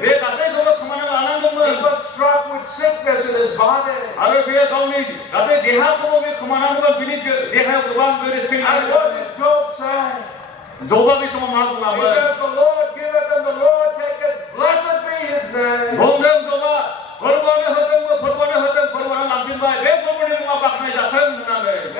He was struck with sickness in his body. And what did Job say? He says, the Lord giveth and the Lord taketh. Blessed be his name.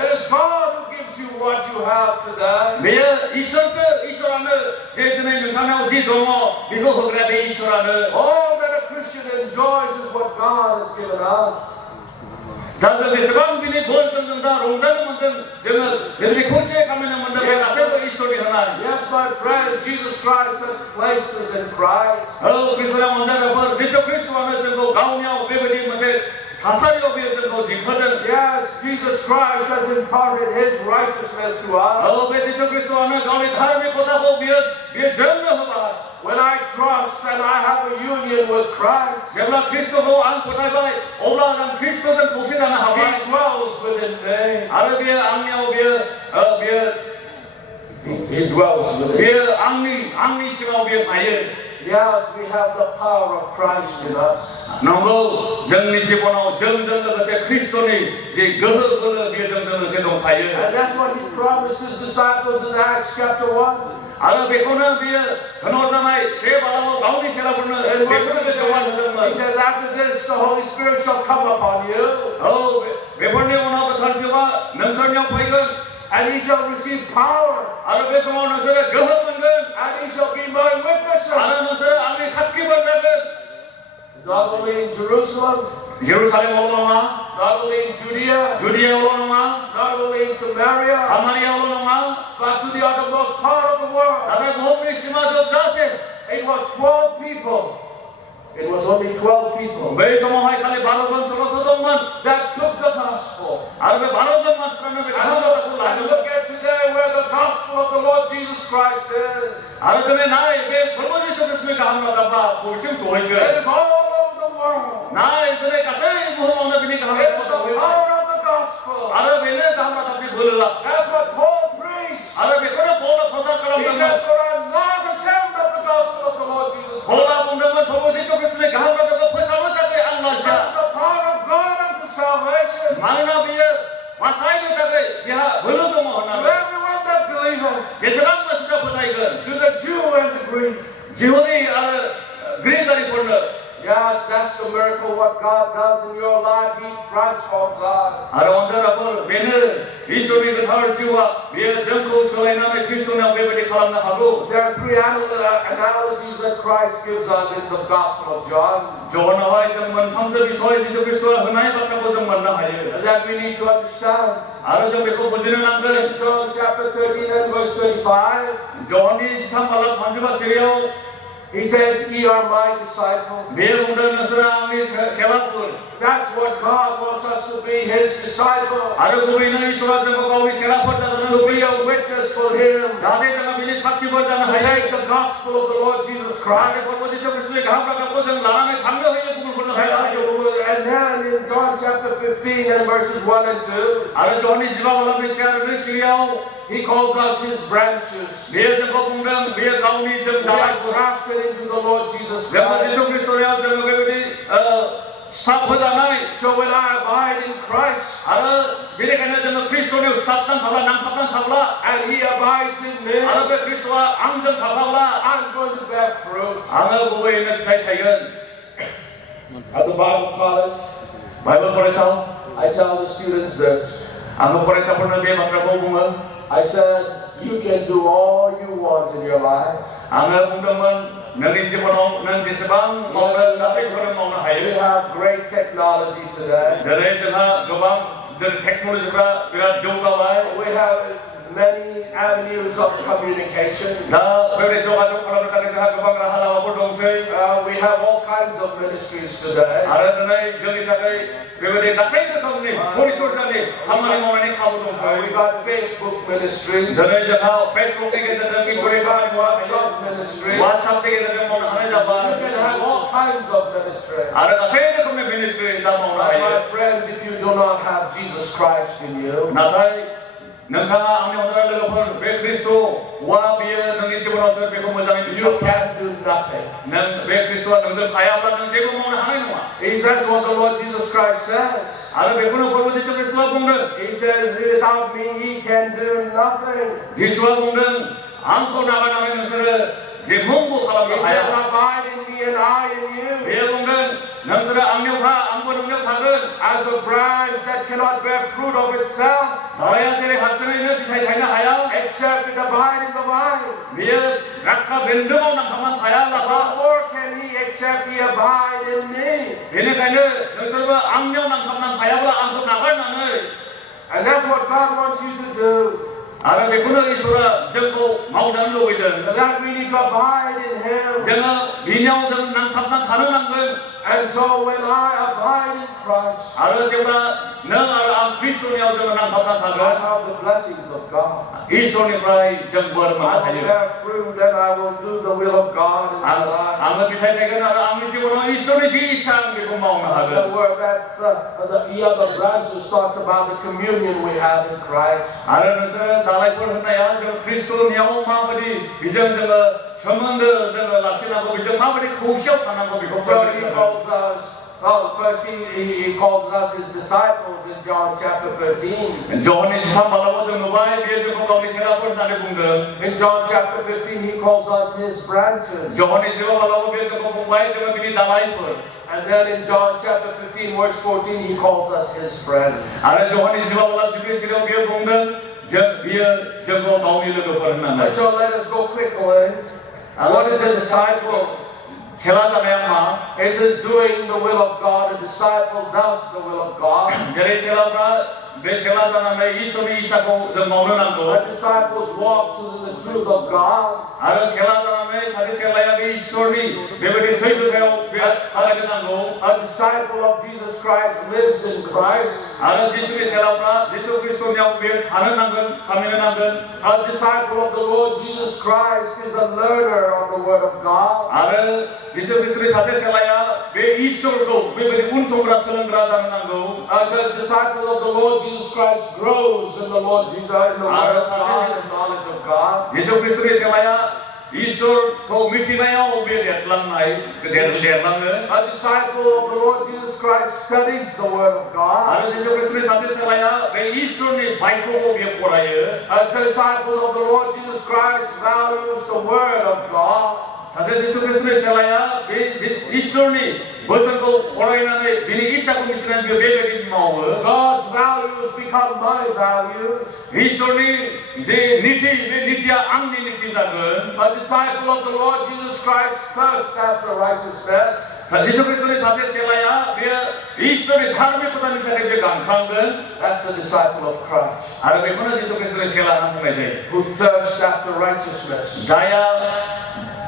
It is God who gives you what you have today. All that a Christian enjoys is what God has given us. Yes, my friends, Jesus Christ has placed us in Christ. Yes, Jesus Christ has imparted his righteousness to us. When I trust and I have a union with Christ, he dwells within me. He dwells within me. Yes, we have the power of Christ in us. And that's what he promised his disciples in Acts chapter 1. He says, after this, the Holy Spirit shall come upon you. And he shall receive power. And he shall be my witnesses. Not only in Jerusalem, not only in Judea, not only in Samaria, but to the uttermost part of the world. It was 12 people. It was only 12 people that took the gospel. And look at today where the gospel of the Lord Jesus Christ is. It is all over the world. It is the power of the gospel. That's what Paul preached. He says, for I am not ashamed of the gospel of the Lord Jesus Christ. That's the power of God unto salvation. To everyone that believeth, to the Jew and the Greek. Yes, that's the miracle what God does in your life. He transforms us. There are three analogies that Christ gives us in the Gospel of John. And that we need to understand. In John chapter 13 and verse 35. He says, ye are my disciples. That's what God wants us to be, his disciples. To be a witness for him. To take the gospel of the Lord Jesus Christ. And then in John chapter 15 and verses 1 and 2, he calls us his branches. We are grafted into the Lord Jesus Christ. So when I abide in Christ, and he abides in me, I'm going to bear fruit. At the Bible college, I tell the students this. I said, you can do all you want in your life. We have great technology today. We have many avenues of communication. We have all kinds of ministries today. We got Facebook ministries. We got WhatsApp ministries. You can have all kinds of ministries. My friends, if you do not have Jesus Christ in you, नोंथाङा आंनि अननाय लोगोफोर बे ख्रिस्ट'आ बियो नोंनि जिबनाव जों बेखौ मोजाङै You मिथियो can do nothing. नों बे ख्रिस्ट'आ नोंजों थायाब्ला नों जेबो मावनो हानाय नङा That's what the Lord Jesus Christ says. आरो बेखौनो प्रभु जिसु ख्रिस्ट'आ बुंदों He says, without me, ye can do nothing. जिसुआ बुंदों आंखौ नागारनानै नोंसोरो जेबोखौ He खालामनो हाया says, abide in me and I in you. बेयो बुंदों नोंसोरो आंनियाव था आंबो नोंनियाव थागोन As a branch that cannot bear fruit of itself, साराया जेरै हारसिङैनो फिथाइ थायनो हाया except it abide in the vine. बेयो द्राक्षा बेन्दोंआव नांथाबनानै थायाब्ला Nor can he except he abide in me. बेनिखायनो नोंसोरबो आंनियाव नांथाबनानै थायाब्ला आंखौ नागारनानै And that's what God wants you to do. आरो बेखौनो इसोरा जोंखौ मावजानो लुबैदों That we need to abide in him. जोङो बिनियाव जों नांथाबनानै थानो नांगोन And so when I abide in Christ, आरो जेब्ला नों आरो आं ख्रिस्ट'नियाव जोङो नांथाबनानै I थागोन have the blessings of God. इसोरनिफ्राय जों बोर मोननो I will हायो bear fruit and I will do the will of God in my life. आङो फिथाइ थायगोन आरो आंनि जिबनाव इसोरनि जि इच्छा आं बेखौ मावनो The हागोन word that's the other branches talks about the communion we have in Christ. आरो नोंसोर दालायफोर होननाया जों ख्रिस्ट'नियाव माबायदि बेजों जोङो सोमोन्दो जोङो लाखिनांगौ बेजों माबायदि खौसेयाव थानांगौ बेखौ So he calls us, first he calls us his disciples in John chapter 13. जहननि 13 बालाव जों नुबाय बेयो जोंखौ गावनि सेराफोर होननानै बुंदों In John chapter 15 he calls us his branches. जहननि 15 बालाव बेयो जोंखौ बुंबाय जोङो बिनि दालायफोर And then in John chapter 15 verse 14 he calls us his friend. आरो जहननि 15 बालाव जिब्रि सेराव बेयो बुंदों जों बियो जोंखौ गावनि लोगोफोर होननानै So let us go quickly. What is a disciple? सेला जानाया मा It says doing the will of God. A disciple does the will of God. जेरै सेलाफ्रा बे सेला जानानै इसोरनि इच्छाखौ जों मावनो नांगौ The disciples walk to the truth of God. आरो सेला जानानै सासे सेलाया बे इसोरनि बेबायदि सैथोथायाव बे थाबायनो नांगौ A disciple of Jesus Christ lives in Christ. आरो जिसुनि सेलाफ्रा जिसु ख्रिस्ट'नियाव बे थानो नांगोन थामिनो नांगोन A disciple of the Lord Jesus Christ is a learner of the Word of God. आरो जिसु ख्रिस्ट'नि सासे सेलाया बे इसोरखौ बेबायदि उनसंग्रा सोलोंग्रा जानो नांगौ The disciple of the Lord Jesus Christ grows in the Lord Jesus, in the Word of God, and knowledge of God. जिसु ख्रिस्ट'नि सेलाया इसोरखौ मिथिनायाव बे देरलाङो A disciple of the Lord Jesus Christ studies the Word of God. आरो जिसु ख्रिस्ट'नि सासे सेलाया बे इसोरनि बाइबलखौ बियो फरायो A disciple of the Lord Jesus Christ values the Word of God. सासे जिसु ख्रिस्ट'नि सेलाया बे इसोरनि बोसोनखौ फरायनानै बिनि इच्छाखौ मिथिनानै बियो बेबायदि मावो God's values become my values. इसोरनि जे नीति बे नीतिया आंनि नीति जागोन A disciple of the Lord Jesus Christ thirsts after righteousness. जिसु ख्रिस्ट'नि सासे सेलाया बेयो इसोरनि धार्मिकतानि थाखाय बे गांखांगोन That's a disciple of Christ. आरो बेखौनो जिसु ख्रिस्ट'नि सेला होनना बुंनाय जायो Who thirsts after righteousness. जायहा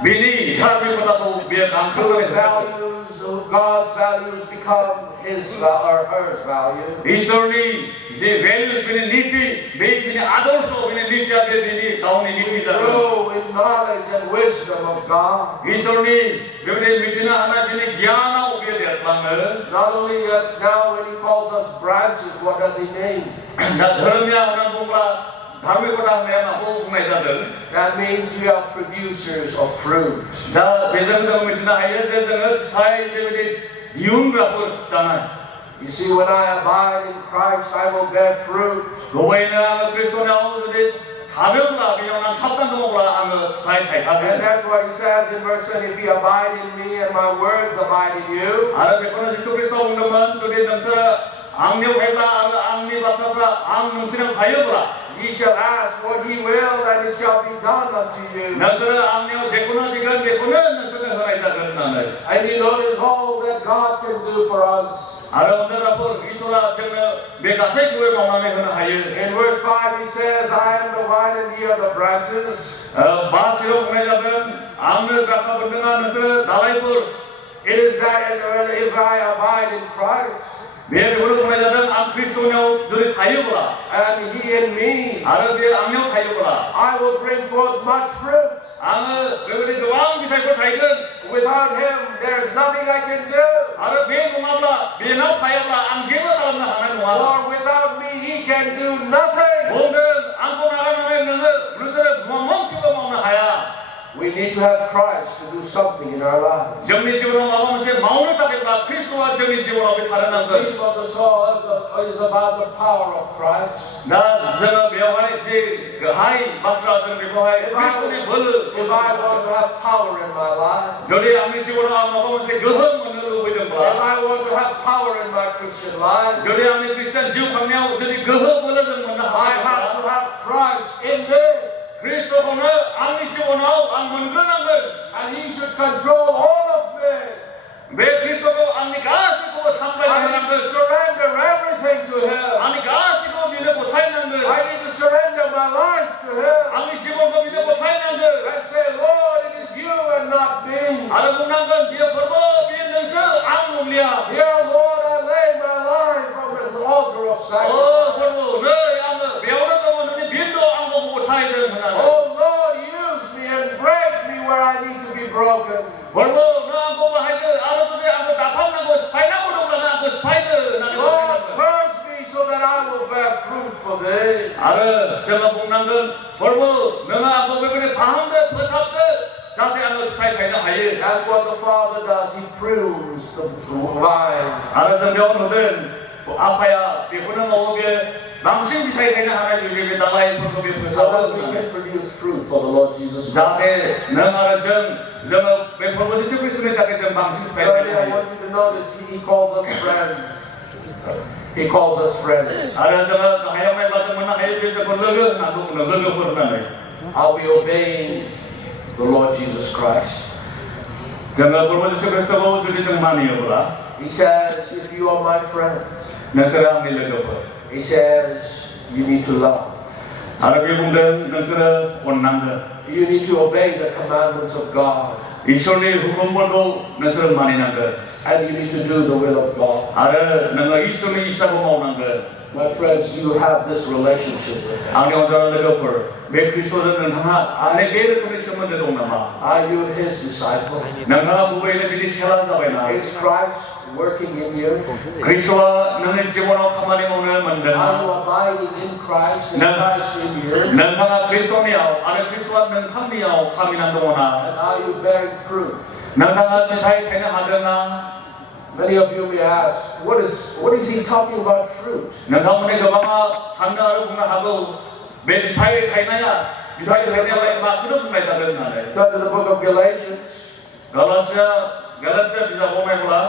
बिनि धार्मिकताखौ बेयो गांखांनानै God's values become his or hers values. इसोरनि जे भेल्युज बिनि नीति बे बिनि आदर्श बिनि नीतिया बे बिनि गावनि नीति जागोन Grow in knowledge and wisdom of God. इसोरनि बेबायदि मिथिनो हानाय बिनि गियानाव बे देरलाङो Not only that, now when he calls us branches, what does he mean? दा धोरोमिया होनना बुङोब्ला धार्मिकता होननाया माखौ बुंनाय जादों That means we are producers of fruit. दा बेजों जों मिथिनो हायो जे जोङो फिथाइ बेबायदि दिहुनग्राफोर जानाय You see, when I abide in Christ, I will bear fruit. गुबैनो आङो ख्रिस्ट'नियाव जुदि थादोंब्ला बेयाव नांथाबना दङब्ला आङो फिथाइ And थायखागोन that's what he says in verse 10, if ye abide in me and my words abide in you. आरो बेखौनो जिसु ख्रिस्ट'आ बुंदोंमोन जुदि नोंसोरो आंनियाव थायोब्ला आरो आंनि बाथ्राफ्रा आं नोंसोरनाव थायोब्ला Ye shall ask what ye will, and it shall be done unto you. नोंसोरो आंनियाव जेखौनो बिगोन बेखौनो नोंसोरनो होनाय जागोन होननानै And you notice all that God can do for us. आरो अनजाराफोर इसोरा जोंनो बे गासैखौबो मावनानै होनो हायो In verse 5 he says, I am the vine and ye are the branches. बासियाव बुंनाय जादों आंनो द्राक्षा बोन्दोंआ नोंसोरो दालायफोर It is that if I abide in Christ, बे बेखौनो बुंनाय जादों आं ख्रिस्ट'नियाव जुदि थायोब्ला and he in me, आरो बे आंनियाव थायोब्ला I will bring forth much fruit. आङो बेबायदि गोबां फिथाइफोर थायगोन Without him, there's nothing I can do. आरो बे नङाब्ला बेनाव थायाब्ला आं जेबो खालामनो हानाय नङा For without me, he can do nothing. बुंदों angko naga nanga rusara ngomong siapa mau nahaya. We need to have Christ to do something in our lives. Jami jiwa mau mesti mau na tapi kalau Kristus jami jiwa kita The nanga. theme of the song is about the power of Christ. Na jangan biawai je gahai matra jangan biawai Kristus ni bol. If I want to have power in my life, Jadi kami jiwa mau mesti gaham menelu if bidang. I want to have power in my Christian life, Jadi kami Kristen jiwa kami jadi gaham bola jangan mana. I have to have Christ in me, Kristus kena kami jiwa ang mengenangkan. and He should control all of me. Be Kristus kami kasih kau sampai I need to menangkan. surrender everything to Him. Kami kasih kau bila potai nangkan. I need to surrender my life to Him Kami jiwa kau bila potai nangkan. and say, Lord, it is You and not me. Ada menangkan dia berbo dia nangsa ang mulia. Here, Lord, I lay my life on this altar of Oh sacrifice. berbo, ne ang biawai kamu ni bindo ang kau potai dengan. Oh, Lord, use me and break me where I need to be broken. Berbo, ne ang kau bahaya. Ada tu dia ang kau dapat nangkau spider pun nak ang kau spider nangkau. Lord, purge me so that I will bear fruit for Thee. Ada jangan menangkan. Berbo, ne ang kau begini paham deh, pesat deh. Jadi ang kau spider nak haya. That's what the Father does. He prunes the vine. Ada jangan menangkan. Apa ya? Dia pun mau dia langsung dikai kena ada juga kita lain pun kau So bersama. that we can produce fruit for the Lord Jesus Christ. Jadi, nama jangan berproduksi Kristus ni jadi jangan langsung Thirdly, I spider. want you to notice He calls us friends. He calls us friends. Ada jangan hayam mai baca mana hayam dia jangan lega, nak lega pun nak. I'll be obeying the Lord Jesus Christ. Jangan berproduksi Kristus bawa jadi jangan mani ya pula. He says, if you are my friends, Nasara ni lega pun. He says, you need to love. Ada dia bunda nasara onang. You need to obey the commandments of God. Ishwar ni hukum bodoh nasara mani nangga. And you need to do the will of God. Ada nangga Ishwar ni Ishwar mau nangga. My friends, you have this relationship with Him. Ang dia orang lega pun. Be Kristus dan hanga. Ane beri kami semua dong nama. Are you His disciple? Nangga buat ini jadi salah sampai na. Is Christ working in you? Kristus nangga jiwa orang kamari mau Are you nangga. abiding in Christ and No. Christ in you? Nangga Kristus ni au. Ada Kristus nangga kami au kami nangga mana. And are you bearing fruit? Nangga kita kena ada na. Many of you may ask, what is he talking about fruit? Nangga mana kebama tanda ada guna hago. Be kita kena ya. Kita kena lain makhluk kita ada na. Turn to the book of Galatians Galatia bisa boleh pula.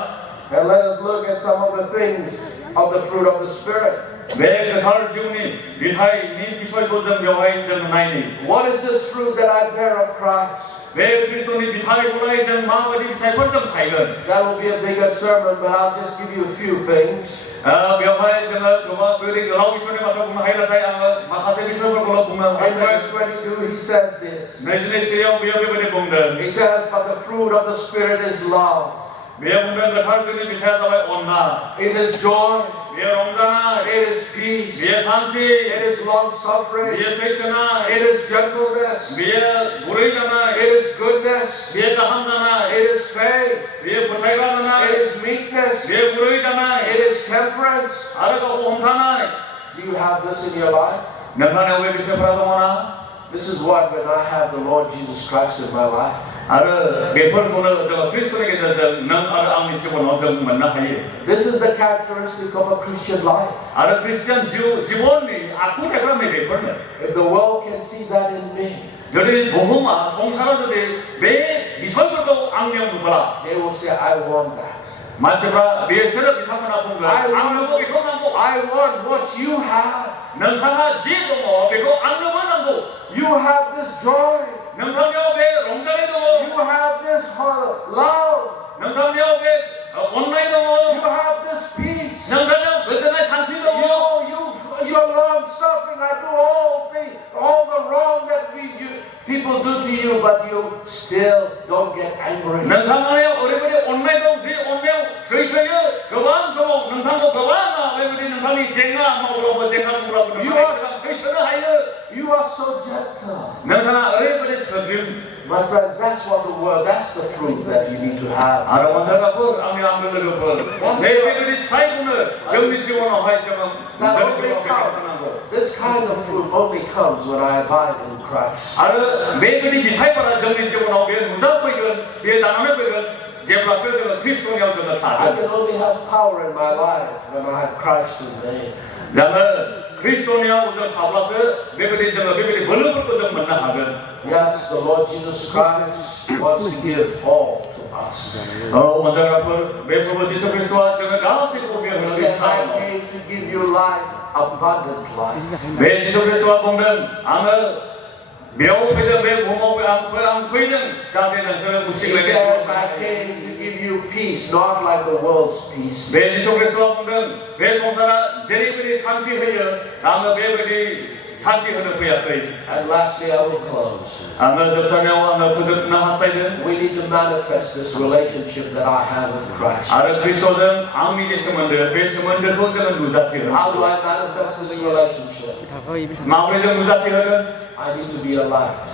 and let us look at some of the things of the fruit of the Spirit. Be kethar jiwni. Bithai ni kisoi bojang biawai jang nai ni. What is this fruit that I bear of Christ? Be Kristus ni bithai boleh jang ma bagi bithai pun jang thaigan. That will be a bigger sermon, but I'll just give you a few things. Biawai jang cuma beri kalau kisoi ni masa guna hai latai ang makasih kisoi pun kalau guna hai. In verse 22, he says this. Najne siang biawai beri bongdan. He says, but the fruit of the Spirit is love. Biawai bongdan kethar jiwni bithai sampai onna. It is joy. Biar romjana. It is peace. Biar santi. It is long suffering. Biar seksana. It is gentleness. Biar burai jana. It is goodness. Biar Gaham jana. It is faith. Biar percaya jana. It is meekness. Biar burai jana. It is temperance. Ada kau homthana. Do you have this in your life? Nangkana we bisa pradamana. This is what when I have the Lord Jesus Christ in my life. Ada beper kona jaga Kristus ni kita jaga nang ada ang jiwa nang jaga mana hai. This is the characteristic of a Christian life. Ada Kristen jiwa ni aku jaga me beper ni. If the world can see that in me, Jadi bohong songsara jadi be bisoi berdo ang yang bela. they will say, I want that. Macam biasa kita mana pun I ang logo biko nangko. I want what you have. Nangkana jiwa mo biko ang logo nangko. You have this joy. Nangkana be romjane do. You have this love. Nangkana be online do. You have this peace. Nangkana betul santi do. You're long suffering. I do all the wrong that people do to you, but you still don't get angry. Nangkana orang online do je online sesuai kawan semua nangkana kawan orang nangkani jenga mau kalau jenga mau You are so gentle. Nangkana orang sesuai My friends, that's what the word, that's the fruit that you need to have. 아로 원자가 그 아미 안글르고 그 내들이 차이분을 정리 지원을 하였지만 너희 지원 괜찮은 거. This kind of fruit only comes when I abide in Christ. 아로 내들이 미타이파라 정리 지원을 왜 무자고 이건 왜 나는 이건 제플라스가 그리스도냐 그거 다. I can only have power in my life when I have Christ in me. 나는 그리스도냐 우저 타블라스 베벨리 정어 베벨리 벌거도 좀 만나 하거든. Yes, the Lord Jesus Christ wants to give all to us. 원자가 그 메프로 지수 그리스도와 정어 가시 보면 He said, I came to give you life, abundant life. 매 지수 그리스도와 보면 아무 매우배든 매 몸업에 안 보이는 자세는 서로 He 무식을 says, I came to give you peace, not like the world's peace. 매 지수 그리스도와 보면 매 송사나 제리들이 상지하여 아무 배들이 상지하는 거야. And lastly, I will close. 아무 저타냐와 아무 부족나 하스타이든 We need to manifest this relationship that I have with Christ. 아르 그리스도는 아미제 스먼데 매 스먼데 소정은 누자티. How do I manifest this relationship? 마무리정 누자티는 I need to be a light.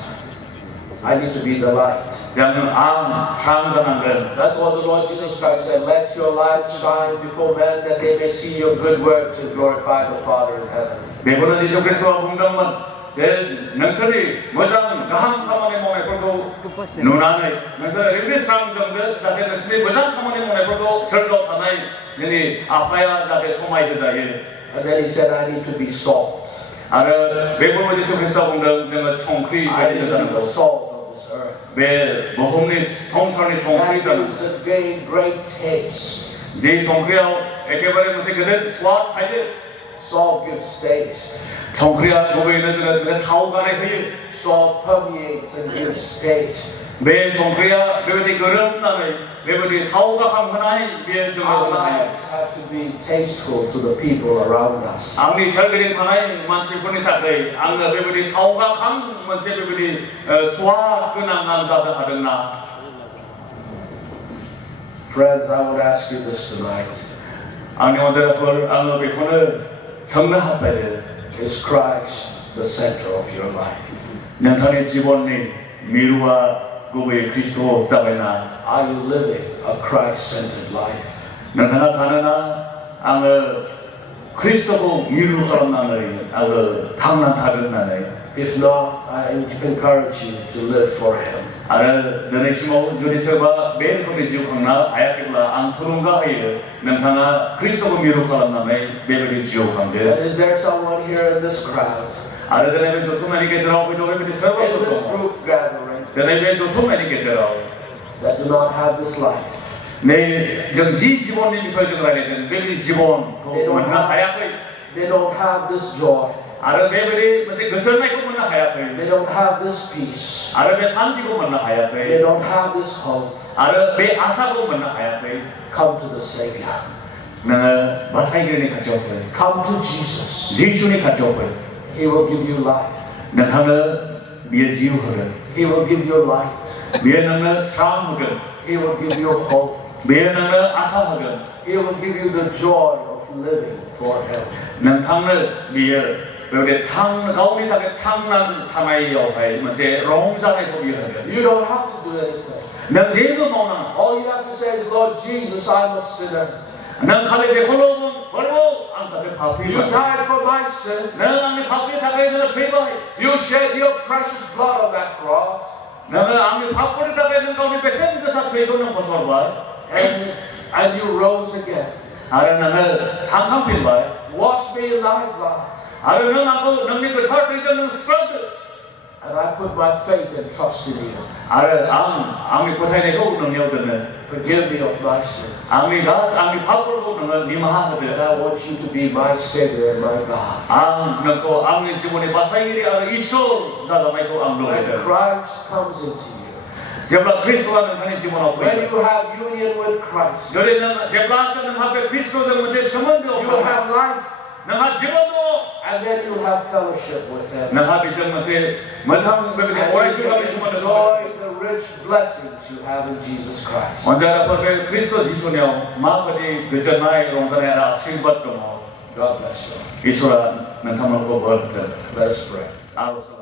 I need to be the light. 저는 상상한 건 That's what the Lord Jesus Christ said. Let your light shine before men that they may see your good works and glorify the Father in heaven. 매번 예수 그리스도와 공동만 제 능선이 모장 가함 사모의 몸에 걸고 누나네 능선 리비스 상정들 자기 능선이 모장 사모의 몸에 걸고 절도 하나의 여기 아파야 자기 소마이 되자게. And then he said, I need to be salt. 아르 매번 예수 그리스도와 공동 내가 총크리 I need to 되자는 be the 거. salt of this earth. 매 모험리 송선이 That 송크리자는 gives it gain great taste. 제 송크리하고 에케바레 무슨 그들 스와 타이드 Salt gives taste. 송크리하 고베이는 저는 타오간에 흐이 Salt permeates and gives taste. 매 송크리하 매번이 그런 남의 매번이 타오가 강하나이 매 Our 정하나이 lives have to be tasteful to the people around us. 아무리 절들이 하나이 만치 분이 타대 안가 매번이 타오가 강 만치 매번이 수화 근한 남자들 하든나. Friends, I would ask you this tonight. 아니 오늘 그 안가 베코는 성나하스타일 Is Christ the center of your life? 년탄의 지본이 미루와 고베 그리스도 사베나 Are you living a Christ-centered life? 년탄아 사느나 안가 그리스도고 미루 사람 나는 안가 당나 다른 나는 If not, I encourage you to live for Him. 아르 너네시모 주리서바 매일 거기 지옥하나 아야케블라 안토론가 하여 년탄아 그리스도고 미루 사람 나는 매일이 And 지옥한데 is there someone here in this crowd, 아르 너네는 조토마니 게들하고 조토마니 in this 서버도 group gathering, 너네는 조토마니 게들하고 that do not have this life? 내 정지 지본님이 설정을 하게 된 매일이 지본 그 만나 하야케 They don't have this joy. 아르 매일이 무슨 그설나 있고 만나 하야케 They don't have this peace. 아르 매 산지고 만나 They 하야케 don't have this hope. 아르 매 아사고 만나 하야케 Come to the Savior. 나는 마사이르니 같이 오고 Come to Jesus. 예수니 같이 오고 He will give you life. 나는 미에 지우거든 He will give you light. 미에 나는 사랑거든 He will give you hope. 미에 나는 아사거든 He will give you the joy of living for Him. 나는 미에 여기 탕 가운데다가 탕난 하나의 역할 뭐제 롱산의 법이거든 You don't have to do anything. 난 제도 못나 All you have to say is, Lord Jesus, I'm a sinner. 난 칼레베 홀로군 벌로 안사세 파피 You died for my sin. 나는 아미 파피 타게 되는 죄바이 You shed your precious blood on that cross. 나는 아미 파프를 타게 되는 가운데 배신 그사 죄도는 벗어봐 And you rose again. 아래 나는 탕탕필 바이 Wash me in thy blood. 아래 나고 능력 그 탈때 있는 스트레스 And I put my faith and trust in you. 아래 아미 고타이네고 능력들은 Forgive me of my sin. 아미가 아미 파프로 능력 And 니마하거든 I want you to be my Savior and my God. 너고 아미 지문에 마사이리 아래 이소 자가 마이고 When 암로거든 Christ comes into you, 제가 그리스도와 능하는 지문 없고 when you have union with Christ, 너희는 제가 저는 앞에 그리스도를 문제 선언도 you have life, 내가 지문도 and then you have fellowship with Him. 내가 비전 문제 머상 베베 And 오래 you 들어가는 can 시간에 enjoy the rich blessings you have in Jesus Christ. 언제나 보면 그리스도 지소녀 마음까지 그전나의 롱산에라 실버도 God bless you. 이소라 는 담을 거 버튼 Let us pray. 알았어